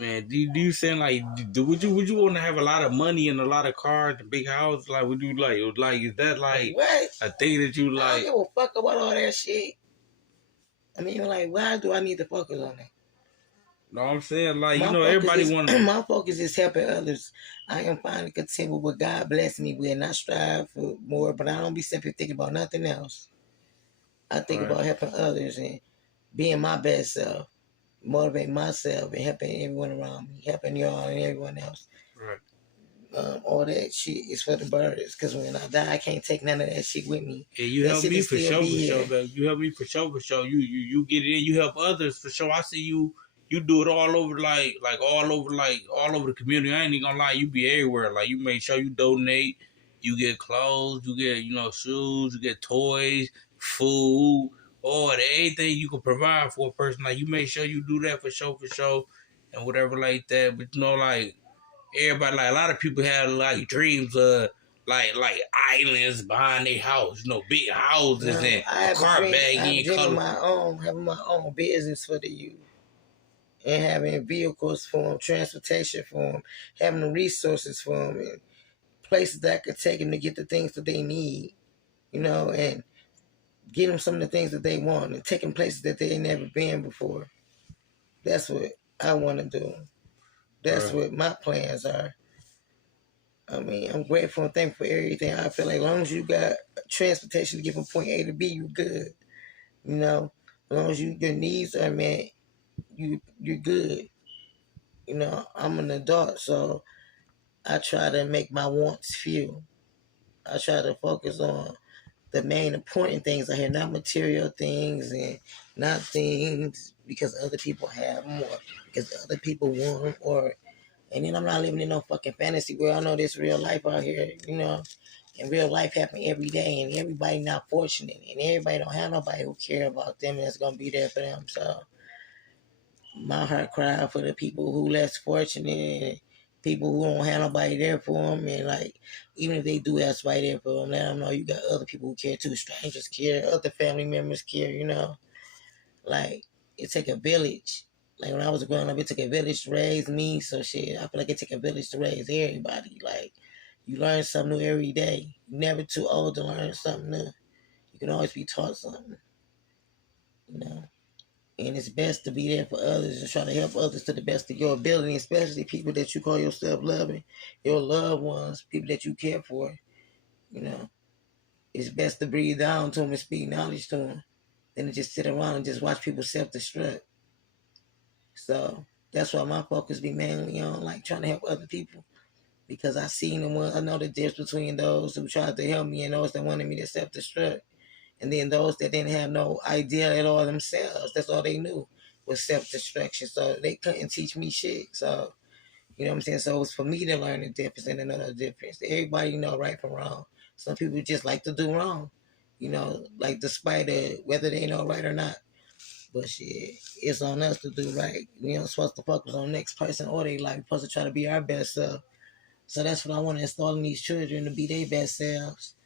Man, do you saying like would you want to have a lot of money and a lot of cars, a big house? Like, would you like is that like what? a thing that you I like? don't give a fuck about all that shit. I mean, like, why do I need to focus on that? No, I'm saying like My focus everybody is want to. my focus is helping others. I am finally content with what God blessed me with, and I strive for more. But I don't be simply thinking about nothing else. I think Right. about helping others and being my best self, motivating myself, and helping everyone around me, helping y'all and everyone else. Right. All that shit is for the birds. Because when I die, I can't take none of that shit with me. Yeah, you That help shit me will for still sure, be for sure, here. baby. You help me for sure, for sure. You get it in. You help others for sure. I see you. You do it all over, like all over the community. I ain't even gonna lie. You be everywhere. Like, you make sure you donate. You get clothes. You get shoes. You get toys, food, all anything you can provide for a person. Like, you make sure you do that for sure, and whatever like that. But like everybody, like a lot of people have like dreams of like islands behind their house, big houses No, and I a have a car dream. bag I have a in dream of color. my own, having my own business for the youth. And having vehicles for them, transportation for them, having the resources for them, and places that I could take them to get the things that they need, and get them some of the things that they want, and take them places that they ain't never been before. That's what I want to do. That's Right. what my plans are. I mean, I'm grateful and thankful for everything. I feel like as long as you got transportation to get from point A to B, you good. As long as your needs are met, you're good. I'm an adult, so I try to make my wants few. I try to focus on the main important things I hear, not material things and not things because other people have more, because other people want them, and then I'm not living in no fucking fantasy world. I know this real life out here, and real life happen every day, and everybody not fortunate, and everybody don't have nobody who care about them and that's gonna be there for them. So my heart cry for the people who less fortunate, and people who don't have nobody there for them, and like even if they do have somebody there for them, let them know you got other people who care too. Strangers care, other family members care. Like it take a village. Like when I was growing up, it took a village to raise me. So shit, I feel like it take a village to raise everybody. Like you learn something new every day. You're never too old to learn something new. You can always be taught something. You know. And it's best to be there for others and try to help others to the best of your ability, especially people that you call yourself loving, your loved ones, people that you care for. You know, it's best to breathe down to them and speak knowledge to them than to just sit around and just watch people self-destruct. So that's why my focus be mainly on like trying to help other people, because I seen them. I know the difference between those who tried to help me and those that wanted me to self-destruct. And then those that didn't have no idea at all themselves, that's all they knew was self-destruction. So they couldn't teach me shit. So, you know what I'm saying? So it was for me to learn the difference and to know the difference. Everybody know right from wrong. Some people just like to do wrong, like despite whether they know right or not. But shit, it's on us to do right. We don't supposed to focus on the next person or their life. We're supposed to try to be our best self. So that's what I want to install in these children, to be their best selves.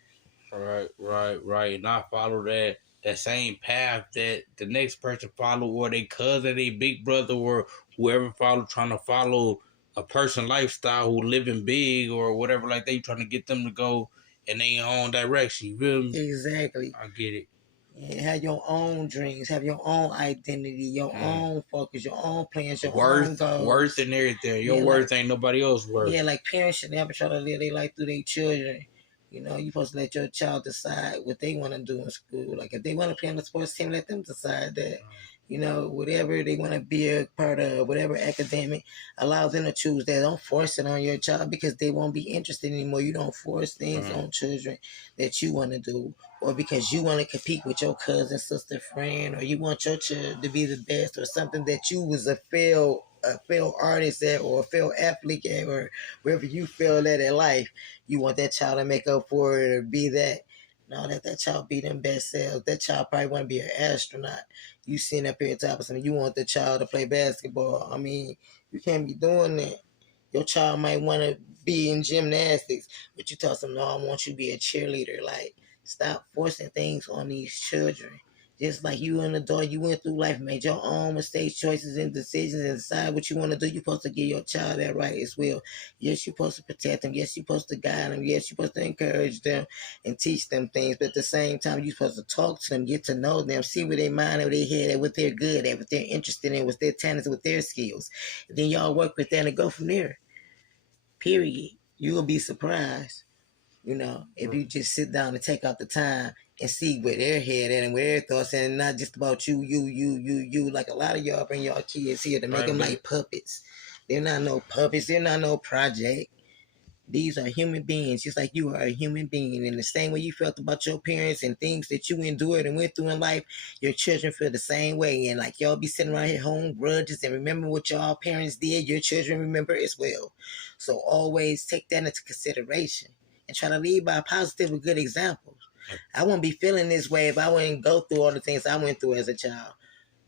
Right. And I follow that same path that the next person follow, or they cousin, they big brother, or whoever follow, trying to follow a person lifestyle who living big or whatever, like they trying to get them to go in their own direction. You feel me? Exactly. I get it. And have your own dreams, have your own identity, your own focus, your own plans, your own goals. Worth and everything. Your worth ain't nobody else worth. Yeah, like parents should never try to live their life through their children. You're supposed to let your child decide what they want to do in school. Like if they want to play on the sports team, let them decide that. Whatever they want to be a part of, whatever academic, allow them to choose that. Don't force it on your child because they won't be interested anymore. You don't force things on children that you want to do, or because you want to compete with your cousin, sister, friend, or you want your child to be the best, or something that you was a failed artist at, or a failed athlete at, or wherever you failed at in life. You want that child to make up for it or be that. No, let that child be them best selves. That child probably want to be an astronaut. You sitting up here top of something, you want the child to play basketball. I mean, you can't be doing that. Your child might want to be in gymnastics, but you tell them, no, I want you to be a cheerleader. Like, stop forcing things on these children. Just like you an adult, you went through life, made your own mistakes, choices, and decisions, and decide what you want to do. You're supposed to give your child that right as well. Yes, you're supposed to protect them. Yes, you're supposed to guide them. Yes, you're supposed to encourage them and teach them things. But at the same time, you're supposed to talk to them, get to know them, see where they mind and where they head at, what they're good at, what they're interested in, what's their talents, what their skills. And then y'all work with that and go from there. Period. You will be surprised, if you just sit down and take out the time and see where their head at and where their thoughts at, and not just about you. Like a lot of y'all bring y'all kids here to make them like puppets. They're not no puppets. They're not no project. These are human beings, just like you are a human being. And the same way you felt about your parents and things that you endured and went through in life, your children feel the same way. And like y'all be sitting around here holding grudges and remember what y'all parents did, your children remember as well. So always take that into consideration and try to lead by positive and good examples. I wouldn't be feeling this way if I wouldn't go through all the things I went through as a child.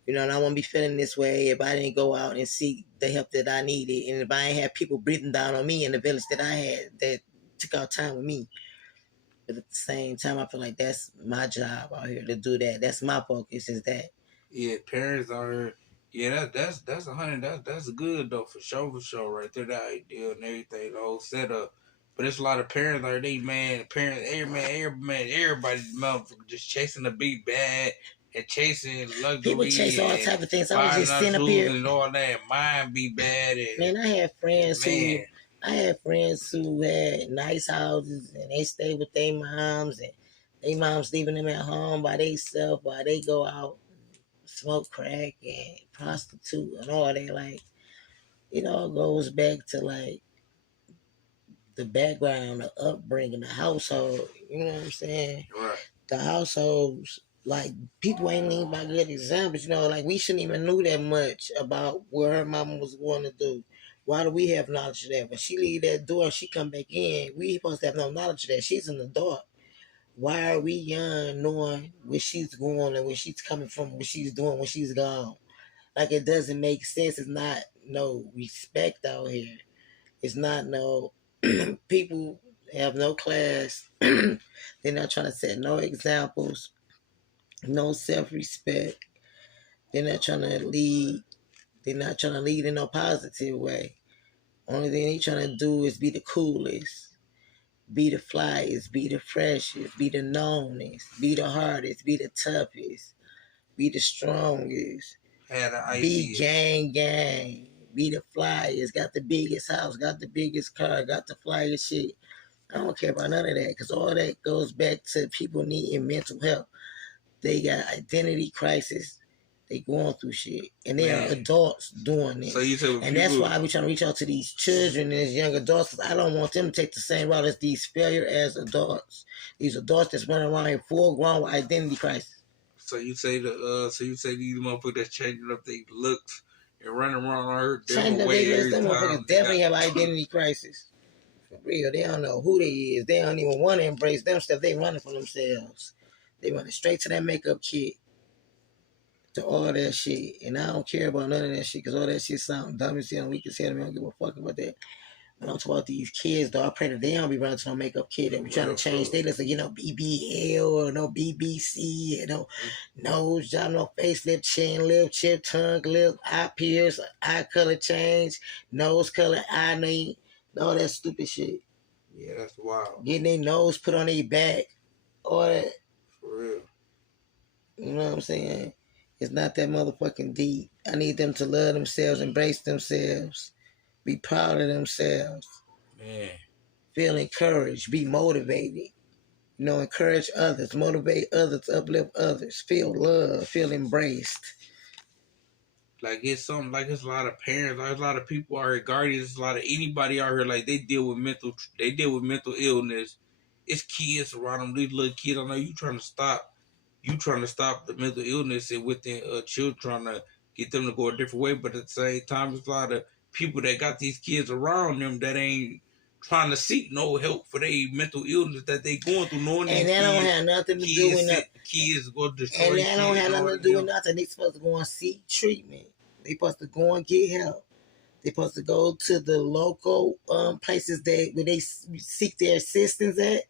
And I won't be feeling this way if I didn't go out and seek the help that I needed. And if I ain't have people breathing down on me in the village that I had that took out time with me. But at the same time, I feel like that's my job out here to do that. That's my focus is that. Yeah, parents are. Yeah, that's 100. That's good though for sure right there. That idea and everything, the whole setup. But there's a lot of parents like everybody's motherfucker just chasing the beat bad and chasing luxury. People chase all type of things. I was just sitting up here and all that. Mine be bad. And, man, I had friends who had nice houses and they stayed with their moms and their moms leaving them at home by themselves while they go out smoke crack and prostitute and all that. Like, it all goes back to like the background, the upbringing, the household. You know what I'm saying? Right. The households, like people ain't leading by good examples. Like we shouldn't even know that much about what her mama was going to do. Why do we have knowledge of that? When she leave that door and she come back in, we supposed to have no knowledge of that. She's an adult. Why are we young knowing where she's going and where she's coming from, what she's doing when she's gone? Like it doesn't make sense. It's not no respect out here. It's not no people have no class. They're not trying to set no examples, no self-respect. They're not trying to lead. They're not trying to lead in no positive way. Only thing they trying to do is be the coolest, be the flyest, be the freshest, be the knownest, be the hardest, be the toughest, be the strongest, be gang, be the flyest, got the biggest house, got the biggest car, got the flyest shit. I don't care about none of that because all that goes back to people needing mental health. They got identity crisis. They going through shit, and they are adults doing this. So and that's why we trying to reach out to these children and these young adults. Cause I don't want them to take the same route as these failure as adults. These adults that's running around here full grown with identity crisis. So you say these motherfuckers that's changing up their looks and running around on her different ways. Them motherfuckers definitely have identity crisis. For real, they don't know who they is. They don't even want to embrace them stuff. They running for themselves. They running straight to that makeup kit. To all that shit. And I don't care about none of that shit because all that shit sound dumb as hell and weak as hell. I don't give a fuck about that. But I'm talking about these kids, though. I pray that they don't be running to no makeup kid that be trying to change. They listen, BBL or no BBC, no nose job, no facelift, chin, lip, chip, tongue, lip, eye pierce, eye color change, nose color, eye name, all that stupid shit. Yeah, that's wild. Getting their nose put on their back, all that. For real. You know what I'm saying? It's not that motherfucking deep. I need them to love themselves, embrace themselves, be proud of themselves. Man. Feel encouraged, be motivated. Encourage others, motivate others, uplift others, feel love, feel embraced. Like it's a lot of parents, there's a lot of people out here, guardians, a lot of anybody out here, like they deal with mental illness. It's kids around them, these little kids. I know you trying to stop the mental illness and within children, trying to get them to go a different way. But at the same time, there's a lot of people that got these kids around them that ain't trying to seek no help for their mental illness that they going through. Knowing and that don't have nothing to do with nothing. Kids go destroy. And that don't have nothing to do with nothing. They supposed to go and seek treatment. They supposed to go and get help. They supposed to go to the local places where they seek their assistance at.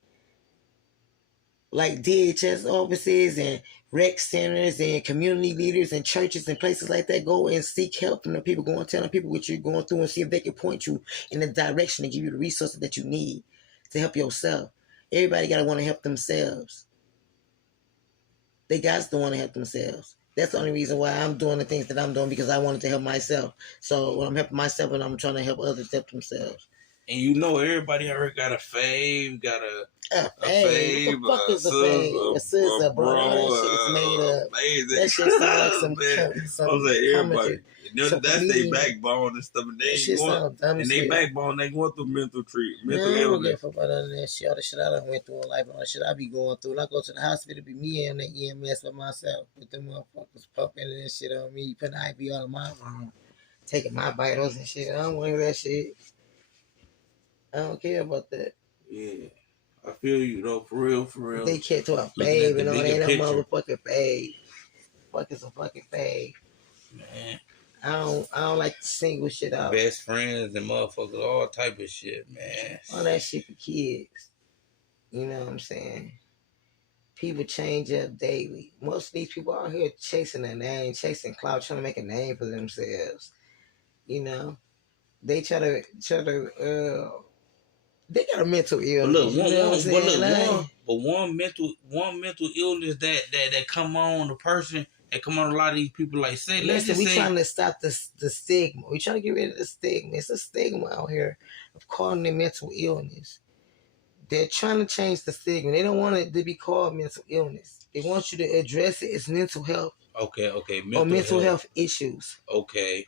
Like DHS offices and rec centers and community leaders and churches and places like that. Go and seek help from the people. Go and tell the people what you're going through and see if they can point you in the direction and give you the resources that you need to help yourself. Everybody got to want to help themselves. They got to want to help themselves. That's the only reason why I'm doing the things that I'm doing, because I wanted to help myself. So when I'm helping myself, and I'm trying to help others help themselves. And you know, everybody already got a fave, got a fave. What the fuck is a fave? A sister, bro. That shit is made up. That shit sound like some I was like, everybody. Some that's their backbone and stuff. And they ain't going, and they backbone, they going through mental illness. I don't give a fuck about none of that shit. All the shit I done went through in life, all the shit I be going through. When I go to the hospital, it be me and the EMS by myself. With them motherfuckers pumping that shit on me, putting IV all in my room, taking my vitals and shit. I don't want to hear that shit. I don't care about that. Yeah. I feel you though, for real. They can't talk babe and all that. Ain't no motherfucking babe. Fuck is a fucking babe. Man. I don't like to single shit out. Best friends and motherfuckers, all type of shit, man. All that shit for kids. You know what I'm saying? People change up daily. Most of these people out here chasing a name, chasing clout, trying to make a name for themselves. You know? They try to they got a mental illness. One mental illness that come on the person, that come on a lot of these people, like say, listen, we trying to stop the stigma. We trying to get rid of the stigma. It's a stigma out here of calling it mental illness. They're trying to change the stigma. They don't want it to be called mental illness. They want you to address it as mental health. Okay. Mental health issues. Okay.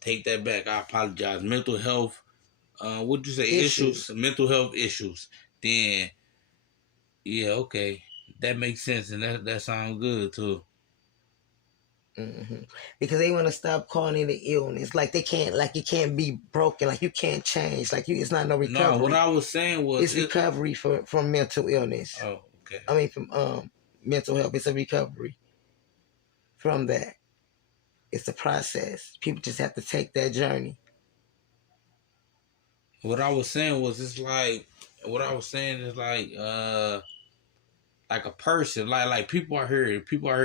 Take that back. I apologize. Mental health. What'd you say? Issues. Mental health issues. Then, yeah, okay, that makes sense, and that sounds good too. Mm-hmm. Because they want to stop calling it an illness, like they can't, like it can't be broken, like you can't change, like it's not no recovery. No, what I was saying was it's recovery from mental illness. Oh, okay. I mean, from mental health. It's a recovery from that. It's a process. People just have to take that journey. What I was saying was, like a person, like people are here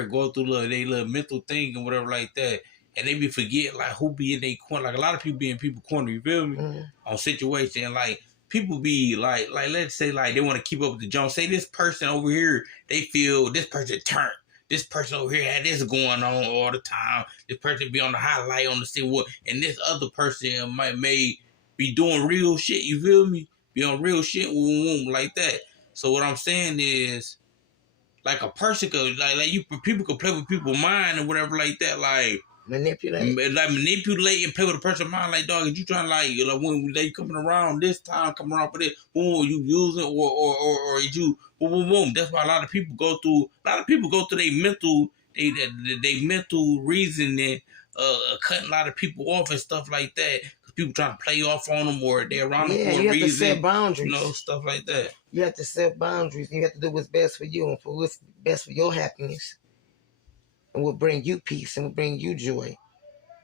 going through they little mental thing and whatever like that, and they be forgetting like who be in their corner. Like a lot of people be in people corner, you feel me? Mm-hmm. On situation, and like people be like let's say like they want to keep up with the Jones. Say this person over here, they feel this person turned. This person over here had this going on all the time. This person be on the highlight on the scene, what, and this other person may be doing real shit, you feel me? Be on real shit, like that. So what I'm saying is, like a person could, people could play with people's mind and whatever like that, like manipulate and play with a person's mind, like dog, is you trying to like when they coming around this time, come around for this, boom, you using or is you boom. That's why a lot of people go through their mental, they mental reasoning, cutting a lot of people off and stuff like that. People trying to play off on them, or they're around them for a reason. You have to set boundaries. Stuff like that. You have to set boundaries. You have to do what's best for you and for what's best for your happiness, and will bring you peace and will bring you joy.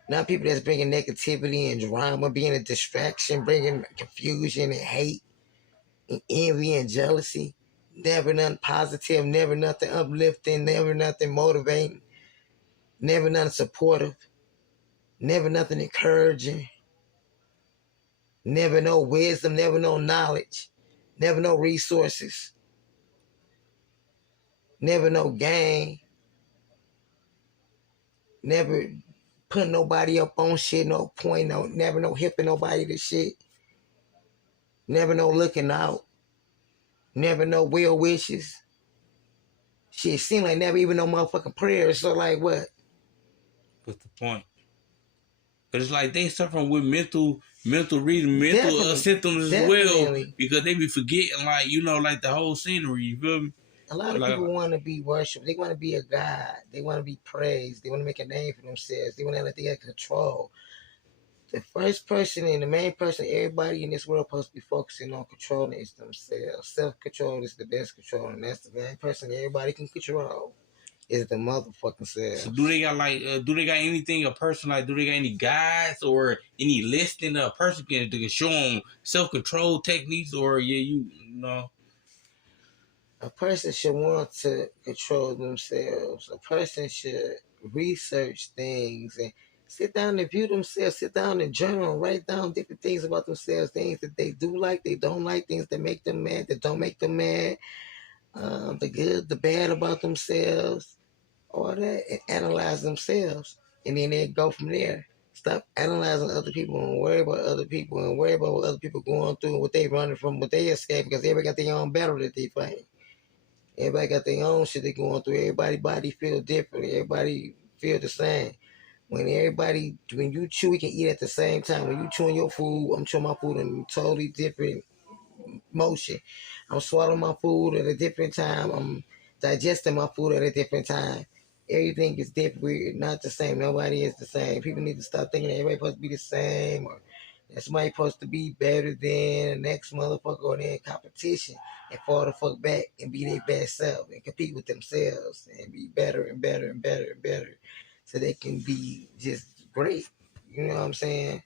Not people that's bringing negativity and drama, being a distraction, bringing confusion and hate and envy and jealousy. Never nothing positive, never nothing uplifting, never nothing motivating, never nothing supportive, never nothing encouraging. Never no wisdom, never no knowledge, never no resources, never no gain, never putting nobody up on shit, no point, never no hipping nobody to shit, never no looking out, never no well wishes. Shit seem like never even no motherfucking prayers. So like what? What's the point? But it's like they suffering with mental symptoms as well, because they be forgetting, like, like the whole scenery, you feel me? A lot of people want to be worshipped. They want to be a god. They want to be praised. They want to make a name for themselves. They want to let they have control. The first person and the main person everybody in this world supposed to be focusing on controlling is themselves. Self-control is the best control, and that's the main person everybody can control. Is the motherfucking self. So do they got anything, a person, like, do they got any guides or any listing a person can show them self-control techniques, or you know? a person should want to control themselves. A person should research things and sit down and view themselves, sit down and journal, write down different things about themselves, things that they do like, they don't like, things that make them mad, that don't make them mad, the good, the bad about themselves, all that, and analyze themselves. And then they go from there. Stop analyzing other people and worry about other people and worry about what other people going through and what they running from, what they escape, because everybody got their own battle that they fight. Everybody got their own shit they going through. Everybody body feel different. Everybody feel the same. When you chew, we can eat at the same time. When you chewing your food, I'm chewing my food in a totally different motion. I'm swallowing my food at a different time. I'm digesting my food at a different time. Everything is different. We're not the same. Nobody is the same. People need to stop thinking that everybody's supposed to be the same or that somebody's supposed to be better than the next motherfucker or they're in competition and fall the fuck back and be their best self and compete with themselves and be better and better and better and better so they can be just great. You know what I'm saying?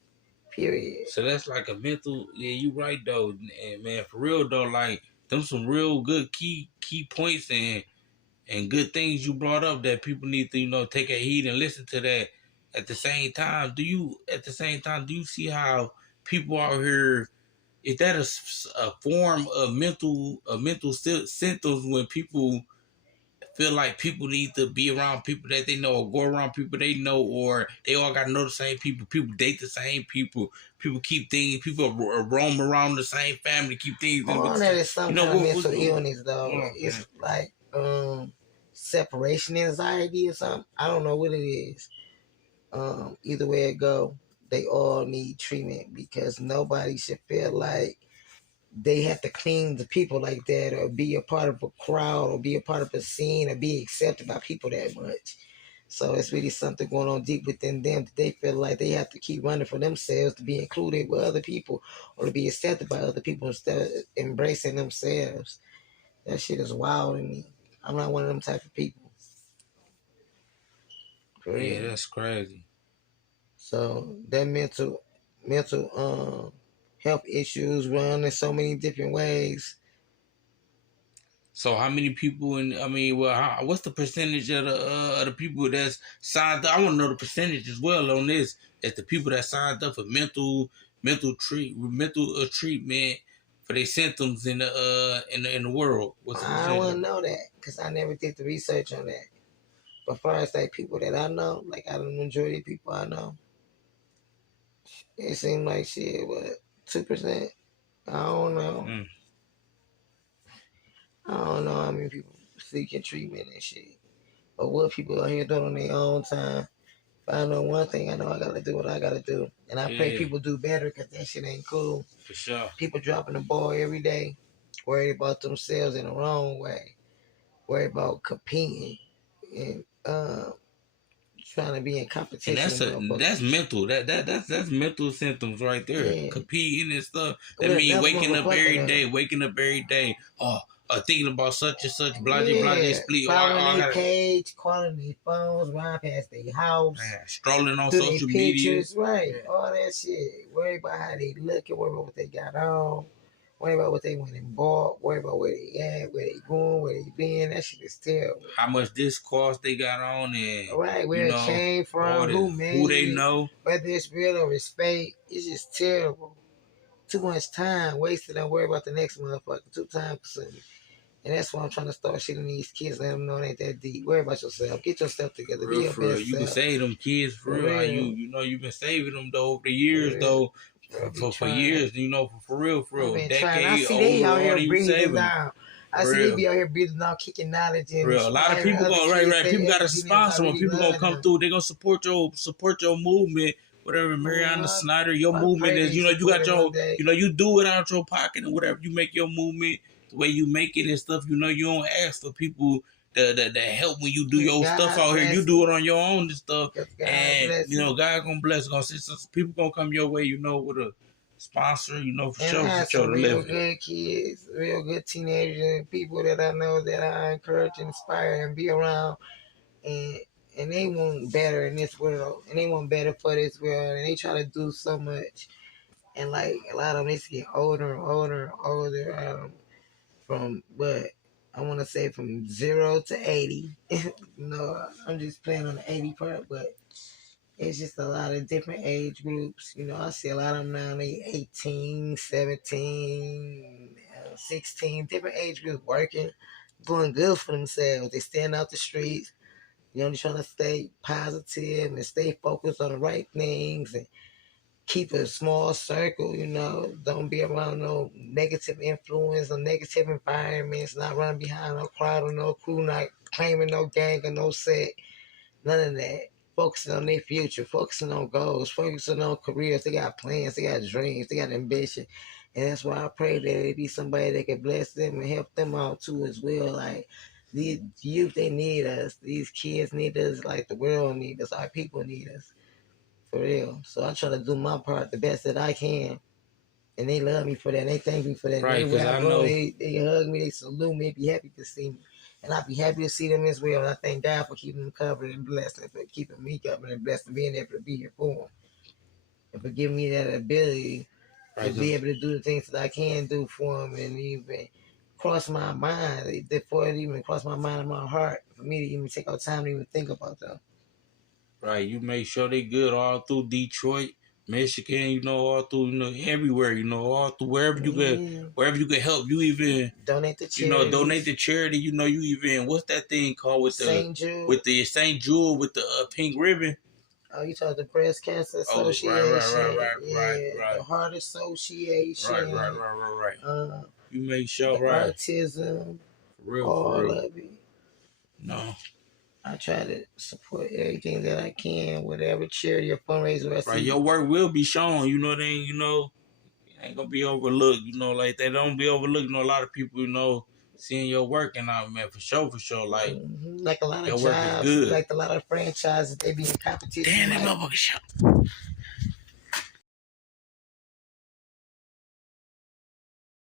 Period. So that's like a mental. Yeah, you right though, and man, for real though, like them some real good key points and good things you brought up that people need to take a heed and listen to that. At the same time, do you see how people out here? Is that a form of mental symptoms when people feel like people need to be around people that they know or go around people they know or they all got to know the same people date the same people keep things, people roam around the same family, keep things in That is some kind of mental illness, though. It's like separation anxiety or something. I don't know what it is. Either way it go, they all need treatment because nobody should feel like they have to cling to people like that or be a part of a crowd or be a part of a scene or be accepted by people that much. So it's really something going on deep within them that they feel like they have to keep running for themselves to be included with other people or to be accepted by other people instead of embracing themselves. That shit is wild to me. I'm not one of them type of people. For real. Yeah, that's crazy. So that mental health issues run in so many different ways. So how many people what's the percentage of the people that's signed up? I want to know the percentage as well on this. As the people that signed up for mental treatment for their symptoms in the world. What's the percentage? I wouldn't know that because I never did the research on that. But as far as like people that I know, like out of the majority of people I know, it seemed like shit, what, 2%? I don't know. I don't know how many people seeking treatment and shit. But what people out here doing on their own time. If I know one thing, I know I gotta do what I gotta do. And I pray people do better because that shit ain't cool. For sure. People dropping the ball every day, worried about themselves in the wrong way, worried about competing and trying to be in competition. And that's mental. That's mental symptoms right there. Yeah. Competing and stuff. That means waking up every day. Oh, thinking about such and such, blah blah split. Following their page, calling their phones, riding past their house, strolling on social media, right? Yeah. All that shit. Worry about how they look and worry about what they got on. Worry about what they went and bought. Worry about where they at, where they going, where they been. That shit is terrible. How much discourse they got on and where it came from, who they know, whether it's real or it's fake. It's just terrible. Too much time wasted on worry about the next motherfucker. Too time consuming. And that's why I'm trying to start shitting these kids, let them know it ain't that deep. Worry about yourself. Get yourself together. Be your best you can save them kids for real. Like you've been saving them though over the years though. For years, for real. Decades, I see they out here breathing down. I see they be out here breathing down, kicking knowledge in. A lot of people right. People got to sponsor them. People gonna come through. They gonna support your movement. Whatever Mariana Snyder, your movement is. You got your. You do it out of your pocket and whatever. You make your movement the way you make it and stuff. You don't ask for people that help when you do your stuff out here. You do it on your own and stuff. And God gonna bless. Gonna see some people gonna come your way. With a sponsor. For sure. Real good kids, real good teenagers, and people that I know that I encourage and inspire and be around, and they want better in this world, and they want better for this world, and they try to do so much, and like a lot of them, they get older and older and older. I want to say from 0 to 80. I'm just playing on the 80 part, but it's just a lot of different age groups. I see a lot of them now, they 18, 17, 16, different age groups working, doing good for themselves. They stand out the streets, they're trying to stay positive and stay focused on the right things and keep a small circle, don't be around no negative influence or negative environments, not running behind no crowd or no crew, not claiming no gang or no set, none of that. Focusing on their future, focusing on goals, focusing on careers. They got plans, they got dreams, they got ambition. And that's why I pray that it be somebody that can bless them and help them out too as well. Like these youth, they need us. These kids need us like the world needs us. Our people need us. For real. So I try to do my part the best that I can. And they love me for that. And they thank me for that. Right, because I know they hug me, they salute me, they be happy to see me. And I'd be happy to see them as well. And I thank God for keeping them covered and blessed, and for keeping me covered and blessed and being able to be here for them. And for giving me that ability to be able to do the things that I can do for them and even cross my mind, before it even cross my mind and my heart, for me to even take out time to even think about them. Right, you make sure they good all through Detroit, Michigan, all through, everywhere, all through wherever you can help. You even donate to charity. Donate to charity. You even what's that thing called with the St. Jude? With the St. Jude with the pink ribbon. Oh, you talking the Breast Cancer Association? Right. The Heart Association. Right. You make sure, autism. For real. All of it. No. I try to support everything that I can, whatever charity or fundraiser I see. Right, your work will be shown. It ain't gonna be overlooked. Like they don't be overlooked. A lot of people, seeing your work and out, man, for sure. Like, like a lot of jobs, like a lot of franchises, they be in competition. Damn, that motherfucker shot.